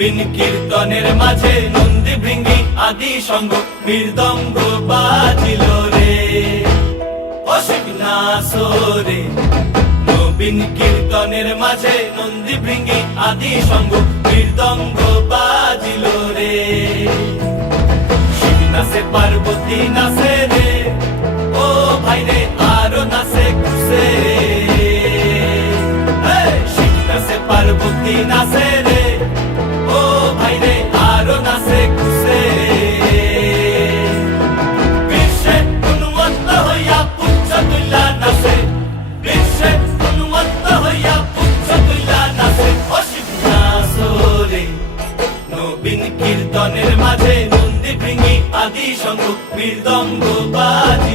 নবীন কীর্তনের মাঝে নন্দী ভৃঙ্গি আদি সঙ্গ মৃদঙ্গ বাজিল রে অসিক নাসরে। নবীন কীর্তনের মাঝে নন্দী ভৃঙ্গি আদি সঙ্গ মৃদঙ্গ বাজিল রে। শিব নাচে পার্বতী নাচে রে, ও ভাই রে আরো নাচে খুশে। শিব নাচে পার্বতী নাচে রে, ও ভাই রে আরো নাচে খুশে। বিশ্বে উন্মত্ত হইয়া পুচ্ছ তুল্লা নাচে, বিশ্বে উন্মত্ত হইয়া পুচ্ছ তুল্লা নাচে অসিব নাচরে। নবীন কীর্তনের মাঝে নন্দী ভৃঙ্গি আদি সঙ্গ মৃদঙ্গ বাজে